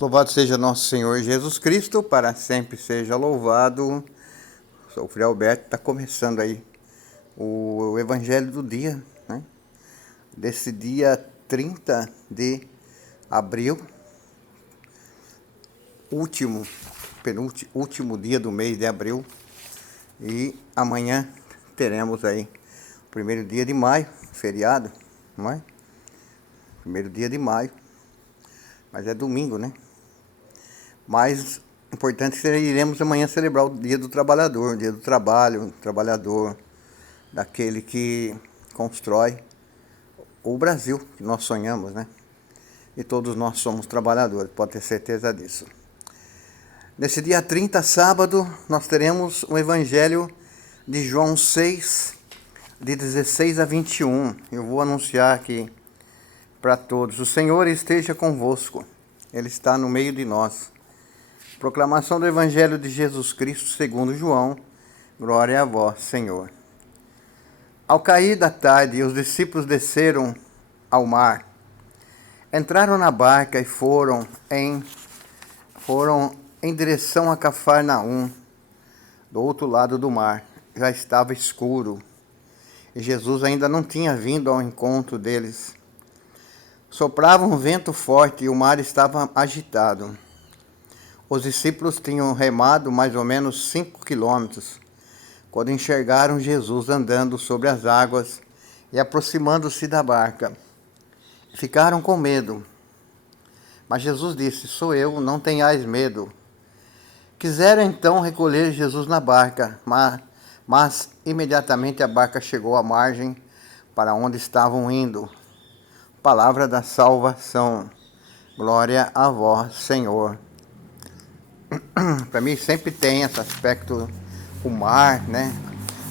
Louvado seja nosso Senhor Jesus Cristo, para sempre seja louvado. Sou o Frei Alberto, está começando aí o Evangelho do dia, né? Desse dia 30 de abril, último dia do mês de abril. E amanhã teremos aí o primeiro dia de maio, feriado, não é? Primeiro dia de maio, mas é domingo, né? Mas importante que iremos amanhã celebrar o Dia do Trabalhador, o Dia do Trabalho, trabalhador, daquele que constrói o Brasil que nós sonhamos, né? E todos nós somos trabalhadores, pode ter certeza disso. Nesse dia 30, sábado, nós teremos o Evangelho de João 6, de 16 a 21. Eu vou anunciar aqui para todos. O Senhor esteja convosco, Ele está no meio de nós. Proclamação do Evangelho de Jesus Cristo segundo João. Glória a vós, Senhor. Ao cair da tarde, os discípulos desceram ao mar. Entraram na barca e foram em direção a Cafarnaum, do outro lado do mar. Já estava escuro e Jesus ainda não tinha vindo ao encontro deles. Soprava um vento forte e o mar estava agitado. Os discípulos tinham remado mais ou menos 5 quilômetros, quando enxergaram Jesus andando sobre as águas e aproximando-se da barca. Ficaram com medo. Mas Jesus disse: Sou eu, não tenhais medo. Quiseram então recolher Jesus na barca, mas imediatamente a barca chegou à margem para onde estavam indo. Palavra da salvação. Glória a vós, Senhor. Para mim sempre tem esse aspecto, o mar, né?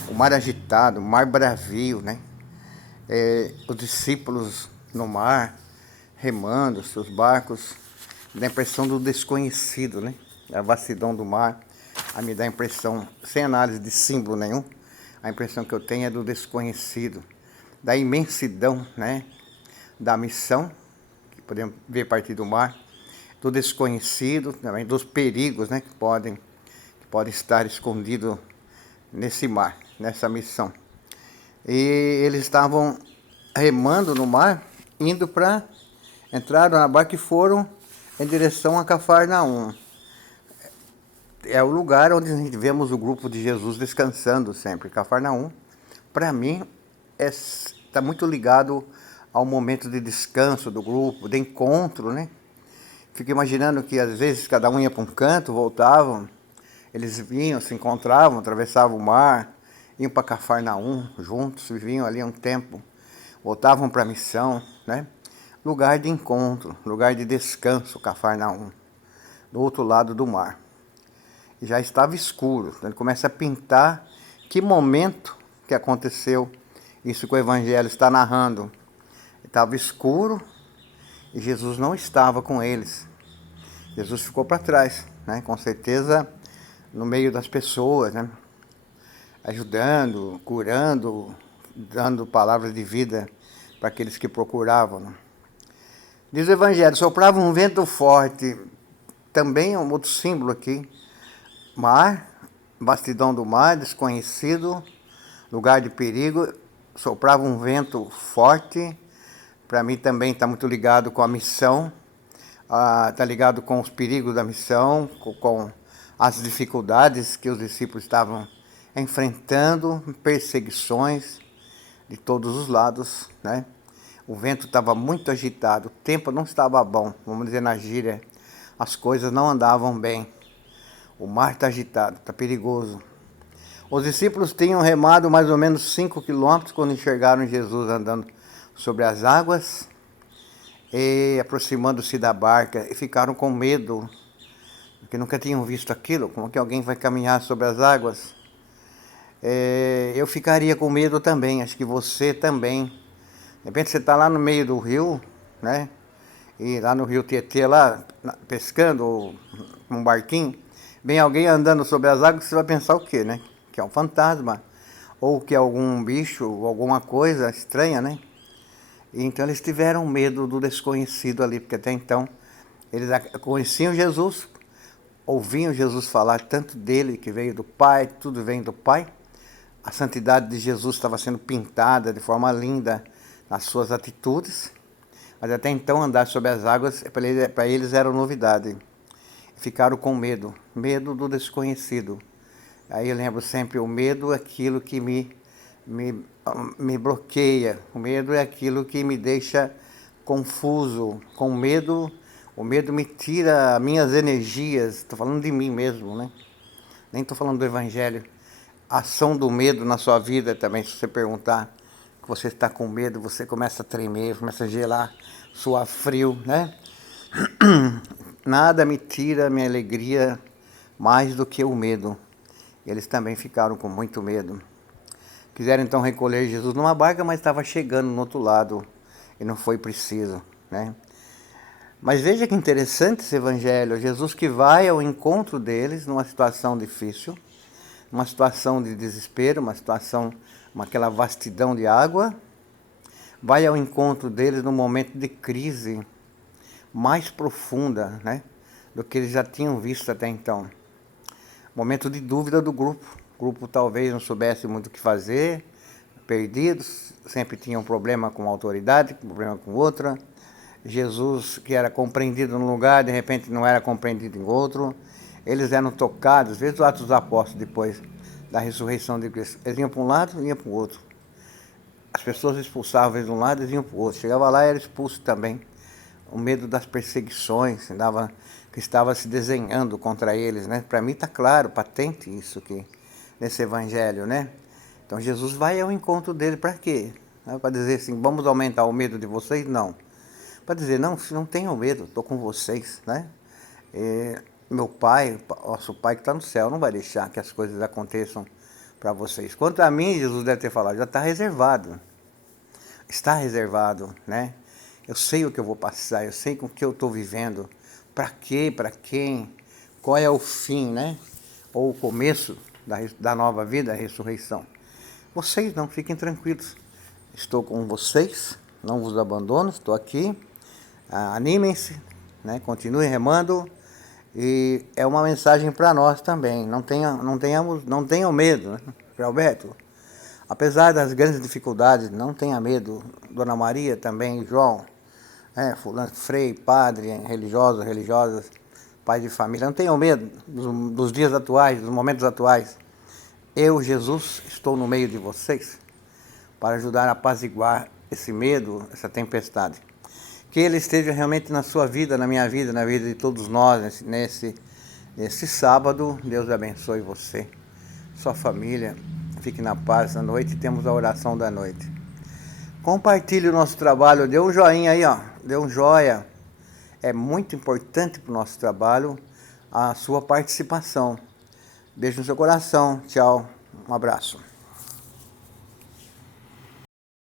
O mar agitado, o mar bravio, né? Os discípulos no mar, remando seus barcos, dá a impressão do desconhecido, né? A vastidão do mar, me dá a impressão, sem análise de símbolo nenhum, a impressão que eu tenho é do desconhecido, da imensidão, né? Da missão, que podemos ver a partir do mar, do desconhecido, também dos perigos, né? que podem estar escondidos nesse mar, nessa missão. E eles estavam remando no mar, entraram na barca e foram em direção a Cafarnaum. É o lugar onde a gente vemos o grupo de Jesus descansando sempre. Cafarnaum, para mim, está muito ligado ao momento de descanso do grupo, de encontro, né? Fico imaginando que às vezes cada um ia para um canto, voltavam, eles vinham, se encontravam, atravessavam o mar, iam para Cafarnaum juntos, viviam ali um tempo, voltavam para a missão, né? Lugar de encontro, lugar de descanso, Cafarnaum, do outro lado do mar. E já estava escuro, então ele começa a pintar que momento que aconteceu isso que o Evangelho está narrando. Estava escuro e Jesus não estava com eles. Jesus ficou para trás, né? Com certeza no meio das pessoas, né? Ajudando, curando, dando palavras de vida para aqueles que procuravam, né? Diz o Evangelho: soprava um vento forte, também é um outro símbolo aqui. Mar, vastidão do mar, desconhecido, lugar de perigo, soprava um vento forte. Para mim também está muito ligado com a missão, está ligado com os perigos da missão, com as dificuldades que os discípulos estavam enfrentando, perseguições de todos os lados, né? O vento estava muito agitado, o tempo não estava bom, vamos dizer na gíria, as coisas não andavam bem. O mar está agitado, está perigoso. Os discípulos tinham remado mais ou menos 5 quilômetros quando enxergaram Jesus andando sobre as águas e aproximando-se da barca, e ficaram com medo, porque nunca tinham visto aquilo. Como que alguém vai caminhar sobre as águas? Eu ficaria com medo também, acho que você também. De repente você está lá no meio do rio, né? E lá no rio Tietê, lá pescando, com um barquinho, vem alguém andando sobre as águas, você vai pensar o quê, né? Que é um fantasma, ou que é algum bicho, ou alguma coisa estranha, né? E então eles tiveram medo do desconhecido ali, porque até então Eles conheciam Jesus, ouviam Jesus falar tanto dele, que veio do Pai, tudo vem do Pai. A santidade de Jesus estava sendo pintada de forma linda nas suas atitudes, mas até então andar sobre as águas para eles era novidade. Ficaram com medo, medo do desconhecido. Aí eu lembro sempre, o medo é aquilo que me bloqueia, o medo é aquilo que me deixa confuso. Com medo, o medo me tira minhas energias, estou falando de mim mesmo, né? Nem estou falando do Evangelho. A ação do medo na sua vida também, se você perguntar que você está com medo, você começa a tremer, começa a gelar, suar frio, né? Nada me tira minha alegria mais do que o medo. Eles também ficaram com muito medo. Quiseram então recolher Jesus numa barca, mas estava chegando no outro lado e não foi preciso, né? Mas veja que interessante esse evangelho. Jesus que vai ao encontro deles numa situação difícil, uma situação de desespero, uma situação, aquela vastidão de água, vai ao encontro deles num momento de crise mais profunda, né, do que eles já tinham visto até então. Momento de dúvida do grupo. O grupo talvez não soubesse muito o que fazer, perdidos, sempre tinham um problema com a autoridade, problema com outra. Jesus, que era compreendido num lugar, de repente não era compreendido em outro. Eles eram tocados, veja os Atos dos Apóstolos depois da ressurreição de Cristo. Eles iam para um lado e iam para o outro. As pessoas expulsavam eles de um lado e iam para o outro. Chegava lá e era expulso também. O medo das perseguições que estava se desenhando contra eles, né? Para mim está claro, patente isso aqui, nesse evangelho, né? Então Jesus vai ao encontro dele para quê? Para dizer assim, vamos aumentar o medo de vocês? Não. Para dizer, não tenham medo, estou com vocês, né? Meu Pai, nosso Pai que está no céu, não vai deixar que as coisas aconteçam para vocês. Quanto a mim, Jesus deve ter falado, já está reservado. Está reservado, né? Eu sei o que eu vou passar, eu sei com o que eu estou vivendo. Para quê? Para quem? Qual é o fim, né? Ou o começo da nova vida, a ressurreição. Vocês não, fiquem tranquilos. Estou com vocês, não vos abandono, estou aqui. Animem-se, né? Continuem remando. E é uma mensagem para nós também. Não tenham medo, né? Alberto, apesar das grandes dificuldades, não tenha medo. Dona Maria também, João, fulano, frei, padre, religiosos, religiosas, pai de família. Não tenham medo dos dias atuais, dos momentos atuais. Eu, Jesus, estou no meio de vocês para ajudar a apaziguar esse medo, essa tempestade. Que Ele esteja realmente na sua vida, na minha vida, na vida de todos nós, nesse sábado. Deus abençoe você, sua família. Fique na paz. À noite temos a oração da noite. Compartilhe o nosso trabalho. Dê um joinha aí, ó. Dê um joia. É muito importante para o nosso trabalho a sua participação. Beijo no seu coração. Tchau. Um abraço.